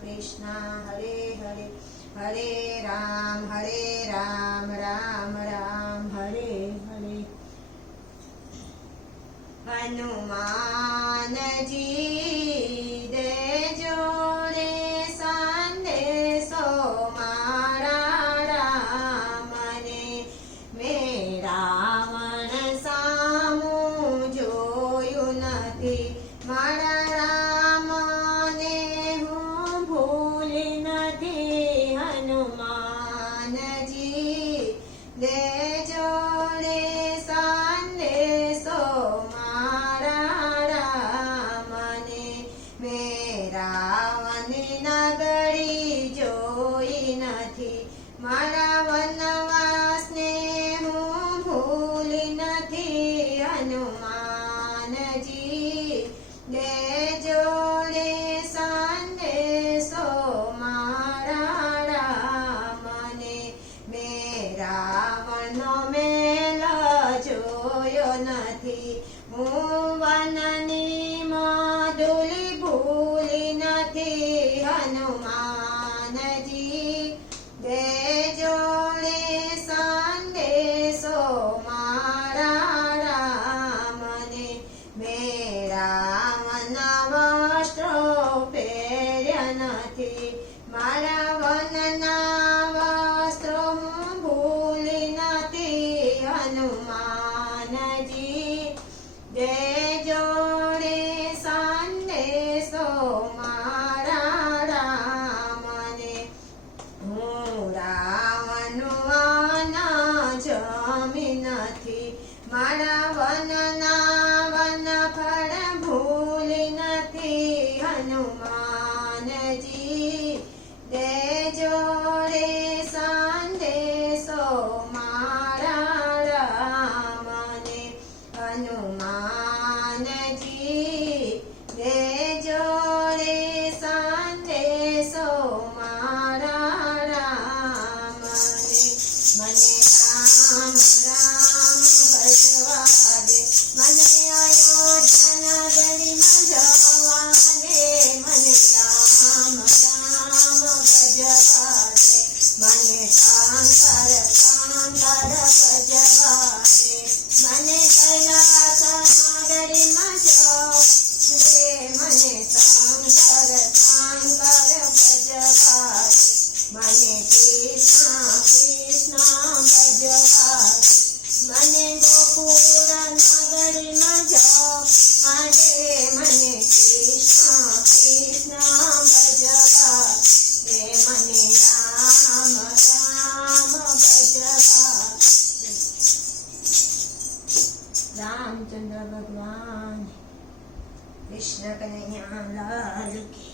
कृष्ण हरे हरे हरे राम राम राम हरे हरे। हनुमान जी देजो रे संदेशो मारा रामने मैं रावण सामु जोयु नथी मारा रामने हूँ भूली नथी। हनुमान जी देजो रे संदेशो मारा रामने मैं रावण नगरी जोई नथी मारा वनवास ने हूँ भूली नथी। हनुमान जी देजो रे संदेशो मारा रामने मैं रावण मेल जोयो नथी हूँ वननी माधुली भूली नथी। हनुमान जी देजो रे संदेशो मारा रामने मैं रावण वस्त्रो પહેર્યા નથી મારા વનના વસ્ત્રો હું ભૂલી નથી। હનુમાનજી દેજો રે સંદેશો મારા રામને હું રાવણનું અન્ન જમી નથી મારા વનના વન ફળ ભૂલી નથી। હનુમાનજી દેજો રે સંદેશો મારા રામને હનુમાનજી દેજો રે સંદેશો મારા રામને મને રામ રામ ભજવા દે મને અયોધ્યા નગરીમાં જવા દે મને રામ રામ ભજવા દે મને શંકર ભજવા દે મને કૈલાસ નગરીમાં જવા દે મને શંકર ભજવા દે મને કૃષ્ણ ભજવા દે મને ગોકુળ નગરીમાં જવા દે મને કૃષ્ણ ભજવા દે મને રામ રામ ભજવા દે। रामचंद्र भगवान कृष्ण कन्हैया लाल की।